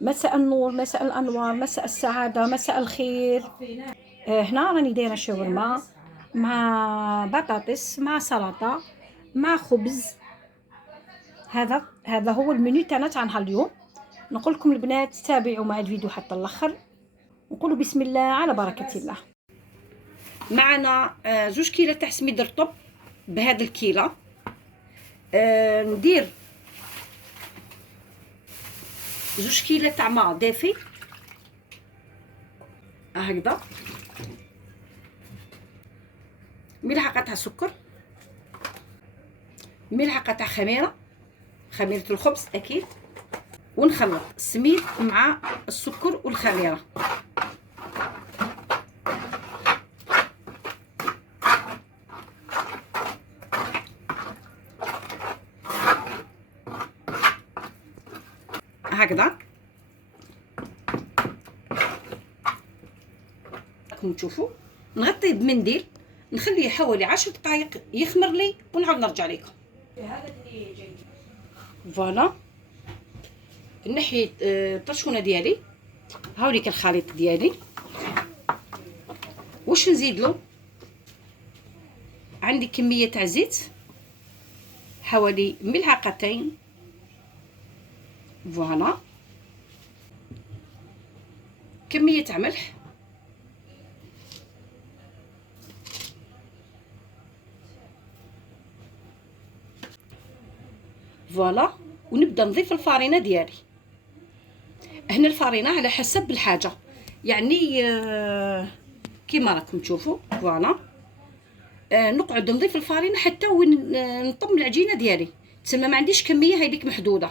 مساء النور، مساء الانوار، مساء السعاده، مساء الخير. هنا راني دايره شاورما مع بطاطس مع سلطه مع خبز. هذا هو المنيو تاعنا تاع نهار اليوم. نقول لكم البنات تابعوا مع الفيديو حتى الاخر، نقولوا بسم الله على بركه الله. معنا 2 كيلة تاع سميد رطب بهذا الكيلة. ندير 2 كيلة تاع ماء دافي هكذا، ملعقه تاع سكر، ملعقه تاع خميره الخبز اكيد، ونخلط السميد مع السكر والخميره. هكذا راكم تشوفوا. نغطيه بمنديل، نخليه حوالي 10 دقائق يخمر لي ونعاود نرجع لكم. فوالا نحي الطرشونه ديالي. هاوليك الخليط ديالي. واش نزيد له؟ عندي كميه تاع زيت حوالي 2 ملعقتين. فوالا كميه تاع ملح، فوالا. ونبدا نضيف الفارينه ديالي. هنا الفارينه على حسب الحاجه، يعني كيما راكم تشوفوا. فوالا نقعد نضيف الفارينه حتى وين نطم العجينه ديالي، تسمى ما عنديش كميه هذيك محدوده.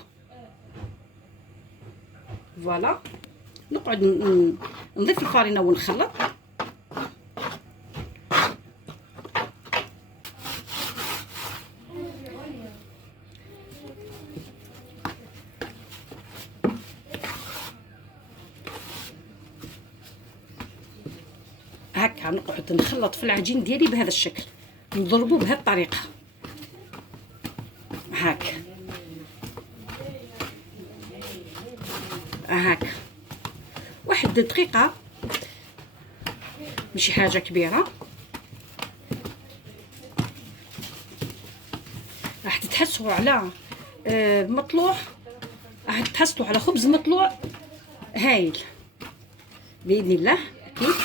فوالا نقعد نضيف الفارينه ونخلط. هكا نقعد نخلط في العجين ديالي بهذا الشكل، نضربو بهذه الطريقه هاك هاك. 1 دقيقه، ماشي حاجه كبيره. راح تتحسوا على مطلوع، راح تحصلوا على خبز مطلوع هايل باذن الله اكيد.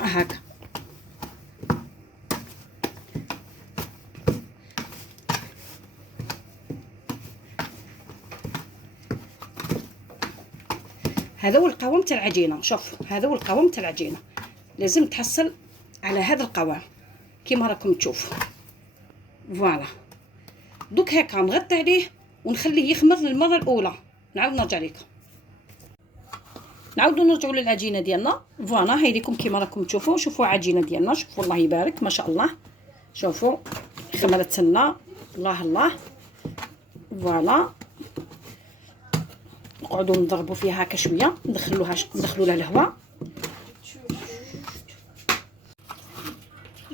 هاكا هذا هو القوام تاع العجينه. شوف هذا هو القوام تاع العجينه، لازم تحصل على هذا القوام كيما راكم تشوفوا. فوالا دوك هكا نغطي عليه ونخليه يخمر للمره الاولى. نعاود نرجع لكم، نعاودوا نرجعوا للعجينه ديالنا. فوالا هاي لكم كيما راكم تشوفوا. شوفوا العجينه ديالنا، شوفوا الله يبارك ما شاء الله. شوفوا خمرت لنا، الله الله. فوالا نقعدوا نضربوا فيها هكا شويه، ندخلوا لها الهواء.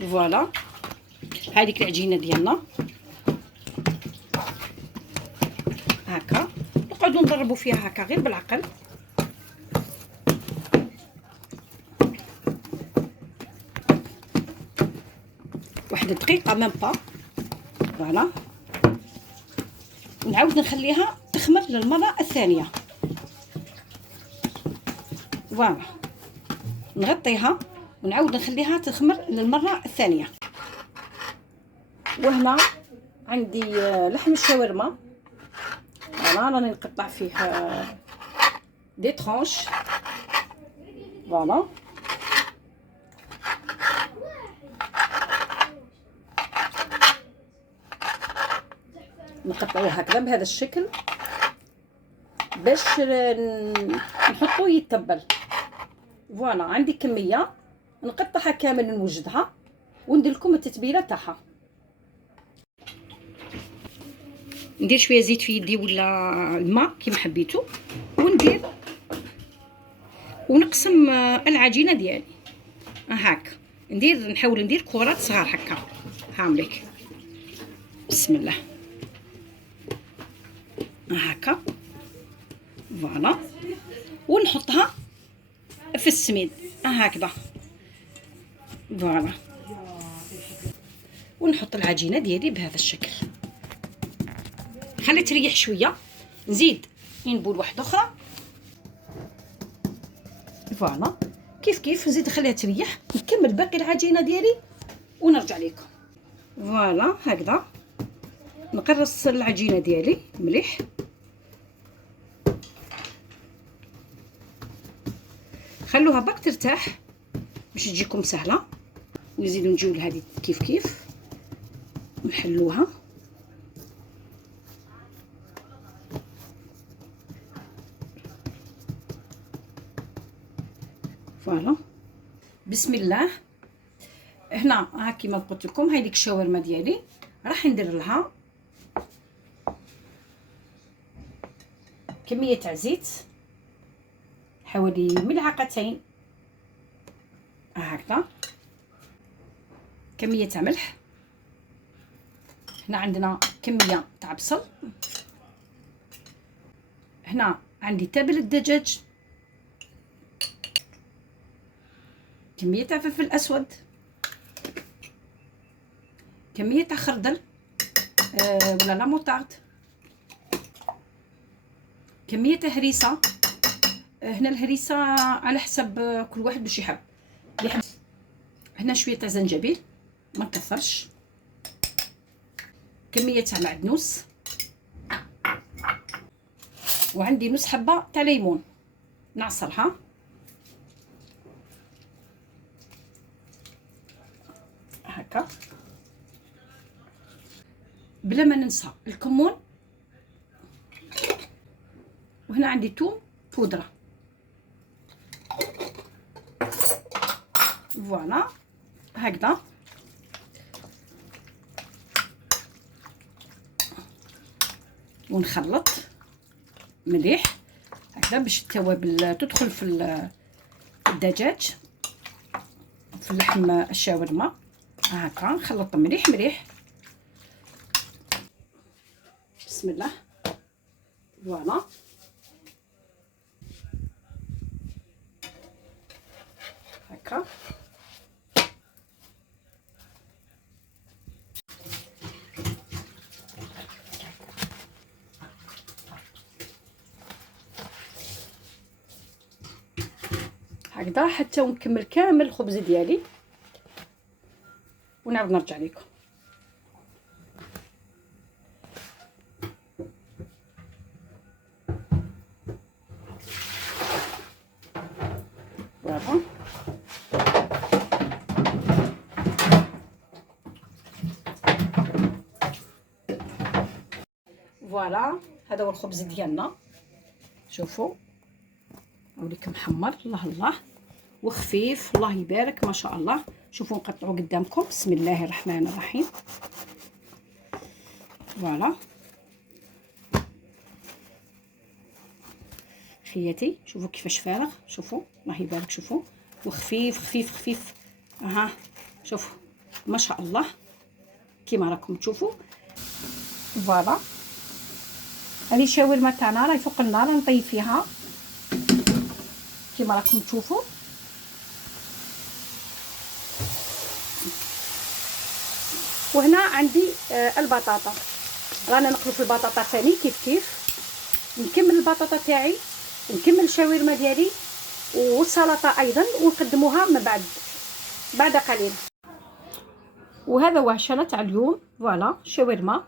فوالا هذيك العجينه ديالنا هكا، نقعدوا نضربوا فيها هكا غير بالعقل. واحد دقيقه ميم با. فوالا ونعاود نخليها تخمر للمره الثانيه. فوالا نغطيها ونعاود نخليها تخمر للمره الثانيه. وهنا عندي لحم الشاورما. فوالا راني نقطع فيه دي ترونش. فوالا نقطعوه هكذا بهذا الشكل باش نحطوه يتبل. فوالا عندي كميه نقطعها كامل نوجدها وندير لكم التتبيله تاعها. ندير شويه زيت في يدي ولا الماء كيما حبيتو، وندير ونقسم العجينه ديالي هكا. نحاول ندير كرات صغار هكا هامليك. بسم الله هكا. فوالا، ونحطها في السميد هكذا. فوالا، ونحط العجينه ديالي بهذا الشكل. خلي تريح شويه، نزيد نبول واحده اخرى. فوالا، كيف نزيد نخليها تريح، نكمل باقي العجينه ديالي ونرجع لكم. فوالا هكذا نقرص العجينه ديالي مليح. خلوها باك ترتاح باش تجيكم سهله. ونزيدو نجيو لهذه كيف نحلوها. فوالا، بسم الله. هنا ها كيما قلت لكم هاي ديك الشاورما ديالي، راح ندير لها كميه تاع زيت، حوالي ملعقتين هكذا. كميه تاع ملح. هنا عندنا كميه تاع بصل. هنا عندي تابل الدجاج، كميه تاع فلفل اسود، كميه تاع خردل ولا لا موطارد، كميه تاع هريسه. هنا الهريسه على حسب كل واحد باش يحب. هنا شويه تاع زنجبيل ما نكثرش، كميه تاع معدنوس، وعندي نص حبه تاع ليمون نعصرها. هكا بلا ما ننسى الكمون. وهنا عندي توم بودره. فوالا هكذا. ونخلط مليح هكذا باش التوابل تدخل في الدجاج، في اللحم الشاورما. هكا نخلط مليح. بسم الله. فوالا هكا. هكذا حتى ونكمل كامل الخبز ديالي ونعاود نرجع لكم. فوالا فوالا هذا هو الخبز ديالنا. شوفوا اوريكم محمر، الله وخفيف، الله يبارك ما شاء الله. شوفوا نقطعوا قدامكم. بسم الله الرحمن الرحيم. فوالا خياتي شوفوا كيفاش فارغ، شوفوا الله يبارك. شوفوا وخفيف. اها شوفوا ما شاء الله كيما راكم تشوفوا. فوالا هذه الشاورما تاعنا راهي فوق النار، نطيب فيها كيما راكم تشوفوا. وهنا عندي البطاطا، رانا نقلو في البطاطا ثاني كيف نكمل البطاطا تاعي ونكمل الشاورما ديالي والسلطه ايضا، ونقدموها من بعد قليل. وهذا هو عشانا تاع اليوم. فوالا شاورما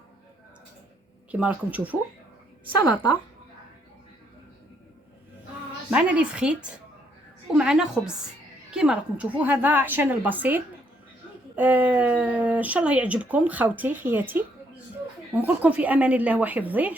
كيما راكم تشوفوا، سلطه معنا لي فريت ومعنا خبز كيما راكم تشوفوا. هذا عشان البسيط. ان شاء الله يعجبكم خاوتي خياتي، ونقول لكم في امان الله وحفظه.